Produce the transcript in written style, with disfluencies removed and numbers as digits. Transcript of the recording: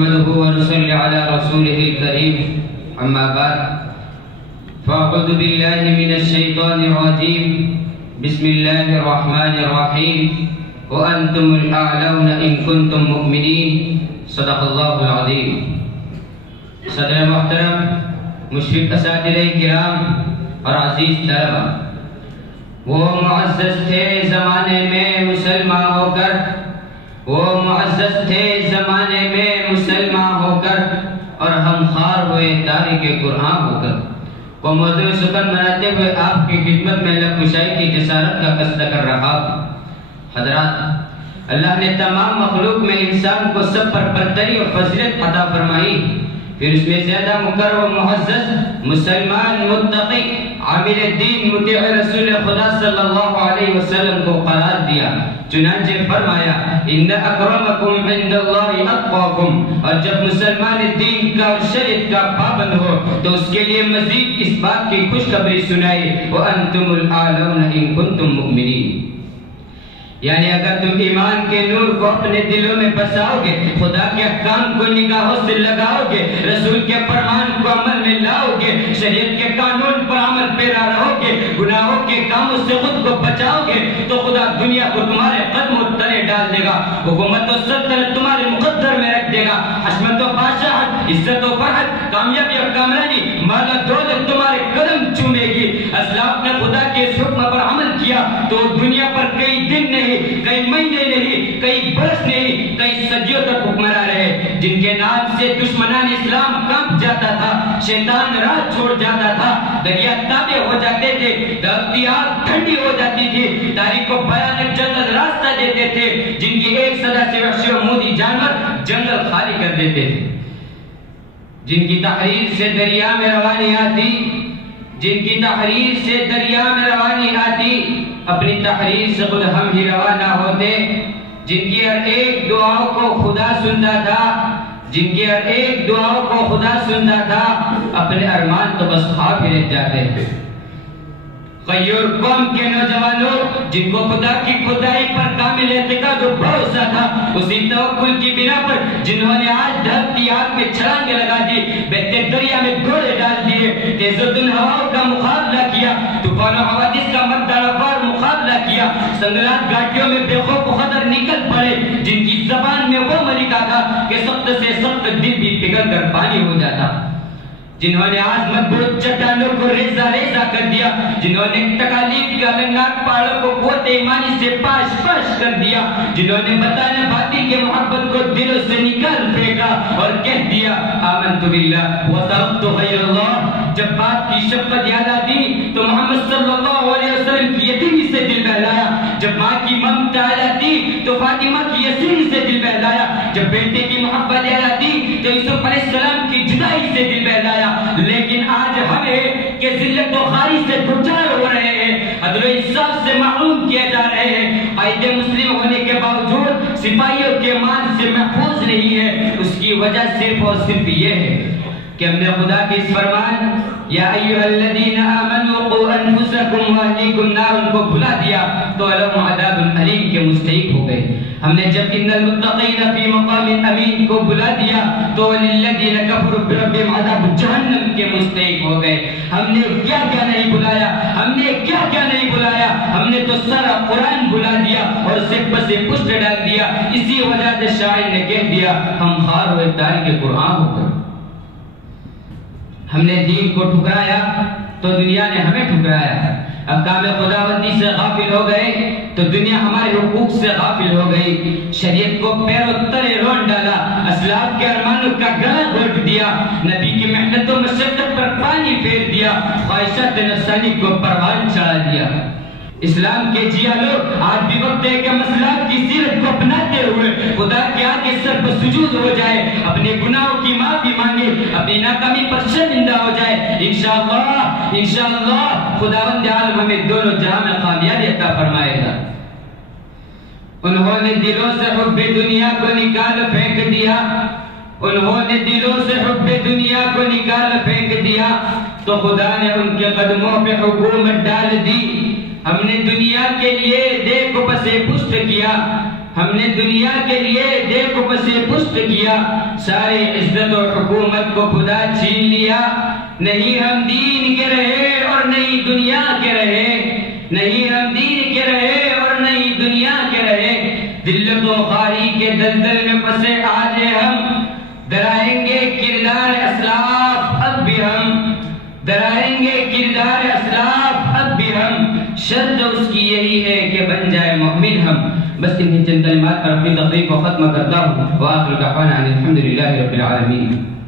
نحمده ونصلي على رسوله الكريم أما بعد فأعوذ بالله من الشيطان الرجيم بسم الله الرحمن الرحيم وأنتم الأعلون إن كنتم مؤمنين صدق الله العظيم. صدر محترم، مشفق اساتذہ کرام اور عزیز طلبہ، وہ معزز تھے زمانے میں مسلمان ہو کر، وہ معزز تھے زمانے میں مسلمان ہو کر اور ہم خار ہوئے تاریخ قرآن ہو کر، وہ موضوع سکن مناتے ہوئے آپ کی خدمت میں اللہ کشائی کی جسارت کا قصد کر رہا ہوں. حضرات، اللہ نے تمام مخلوق میں انسان کو سب پر برتری اور فضیلت عطا فرمائی، پھر اس میں زیادہ مکرم و معزز مسلمان متقی عامل دین مطیع رسول خدا صلی اللہ علیہ وسلم کو قرار دیا. چنانچہ فرمایا ان اکرمکم عند اللہ اتقاکم، اور جب مسلمان دین کا اور شریعت کا پابند ہو تو اس کے لیے مزید اس بات کی خوشخبری سنائی وانتم الاعلون ان کنتم مؤمنین، یعنی اگر تم ایمان کے نور کو اپنے دلوں میں بساؤ گے، خدا کے احکام کو نگاہوں سے لگاؤ گے، رسول کے فرمان کو عمل میں لاؤ گے، شریعت کے قانون پر عمل پیرا رہو گے، گناہوں کے کاموں سے خود کو بچاؤ گے، تو خدا دنیا کو تمہارے قدموں تلے ڈال دے گا، حکومت و سلطنت تمہارے مقدر میں رکھ دے گا، حشمت و بادشاہت، عزت و فرحت، کامیابی و کامرانی، مال و دولت تمہارے قدم چومے گی. اسلاف نے خدا کے اس حکم پر عمل کیا تو دنیا پر کئی دن نہیں، کئی مہینے نہیں، کئی برس نہیں، کئی صدیوں تک حکمراں رہے، جن کے نام سے دشمنان اسلام کانپ جاتا تھا، شیطان راہ چھوڑ جاتا تھا، دریا تابع ہو جاتے تھے، دھرتی آگ ٹھنڈی ہو جاتی تھی، تاریخ کو بھیانک جنگل راستہ دیتے تھے، جن کی ایک صدا سے وحشی و مودی جانور جنگل خالی کر دیتے تھے، جن کی تحریر سے دریا میں روانی آتی، جن کی تحریر سے دریا میں روانی آتی، اپنی تحریر سے خود ہم ہی روانہ ہوتے، جن کی ہر ایک دعاؤں کو خدا سنتا تھا، جن کی ہر ایک دعاؤں کو خدا سنتا تھا، اپنے ارمان تو بس خواب ہی رہ جاتے تھے. غیور قوم کے نوجوانوں جن کو خدا کی خدائی پر کامل اعتقاد و بھروسہ تھا، اسی توکل کی بنا پر جنہوں نے آج دھرتی آگ میں چھلانگیں لگا دی، بہتے دریا میں گھوڑے ڈال دیے، تیز و دن ہواؤں کا مقابلہ کیا، طوفان و حوادث کا مردانہ وار مقابلہ کیا، سنگلاٹ گھاٹیوں میں بے خوف و خطر نکل پڑے، جن کی زبان میں وہ ملکہ تھا کہ سخت سے سخت دل بھی پگھل کر پانی ہو جاتا، جنہوں نے آج مضبوط چٹانوں کو ریزہ ریزہ کر دیا، جنہوں نے تکالیف کے النگناک پہاڑوں کو قوت ایمانی سے پاش پاش کر دیا، جنہوں نے بتانے باطل کے محبت کو دلوں سے نکال پھینکا اور کہہ دیا آمنت باللہ وترکت غیر اللہ. جب بات کی شفقت یاد آتی تو محمد صلی اللہ علیہ وسلم کی یتیمی سے دل بہلایا، جب ماں کی ممتا یاد آتی تو فاطمہ کی یسیری سے دل بہلایا، جب بیٹے کی محبت یاد آتی تو یوسف علیہ السلام کی جدائی سے دل بہلایا. لیکن آج ہمیں کہ ذلت و خواری سے دوچار ہو رہے ہیں، عدل و انصاف سے محروم کیے جا رہے ہیں، قائد مسلم ہونے کے باوجود سپاہیوں کے مال سے محفوظ نہیں ہے، اس کی وجہ صرف اور صرف یہ ہے کہ ہم نے خدا کے اس فرمان یا ایھا الذین آمنوا قوا انفسکم واہلیکم نارا کو بھلا دیا تو لہم عذاب الیم کے مستحق ہو گئے. ہم نے جب ان المتقین فی مقام امین کو بلا دیا تو للذین کفروا بربہم عذاب جہنم کے مستحق ہو گئے. ہم نے کیا کیا نہیں بلایا، ہم نے کیا کیا نہیں بلایا، ہم نے تو سارا قرآن بلا دیا اور صرف سے پشت ڈال دیا. اسی وجہ سے شاعر نے کہہ دیا ہم خار ہوئے تاریخ قرآن ہو کر. ہم نے دین کو ٹھکرایا تو دنیا نے ہمیں ٹھکرایا، احکام خداوندی سے غافل ہو گئے تو دنیا ہمارے حقوق سے غافل ہو گئی، شریعت کو پیروں تلے رون ڈالا، اسلاف کے ارمانوں کا گلا گھونٹ دیا، نبی کی محنت و مشقت پر پانی پھیر دیا، خواہشات نفسانی کو پروان چڑھا دیا. اسلام کے جیا لوگ آج بھی وقت ہے کہ مسلک کی سیرت کو اپناتے ہوئے خدا کے آگے سر پر سجود ہو جائے، اپنے گناہوں کی معافی مانگے، اپنی ناکامی پر شرمندہ ہو جائے. انشاءاللہ خداوند عالم ہمیں دونوں جہاں میں کامیابی عطا فرمائے گا. انہوں نے دلوں سے حب دنیا کو نکال پھینک دیا، انہوں نے دلوں سے حب دنیا کو نکال پھینک دیا تو خدا نے ان کے قدموں پہ حکومت ڈال دی. ہم نے دنیا کے لیے دیکھ پسے پشت کیا، ہم نے دنیا کے لیے دے کو پسے پشت کیا، ساری عزت و حکومت کو خدا چھین لیا۔ نہیں ہم دین کے رہے اور نہیں دنیا کے رہے، نہیں ہم دین کے رہے اور نہیں دنیا کے رہے، ذلت و خواری کے دلدل میں پسے آج ہم، ڈرائیں گے کردار اسلاف اب بھی ہم، ڈرائیں گے کردار اسلاف اب بھی ہم، شرط اس کی یہی ہے کہ بن جائے مؤمن ہم۔ بس انہیں چند کلمات پر اپنی تقریر کو ختم کرتا ہوں، وآخر دعوانا ان الحمد للہ رب العالمین۔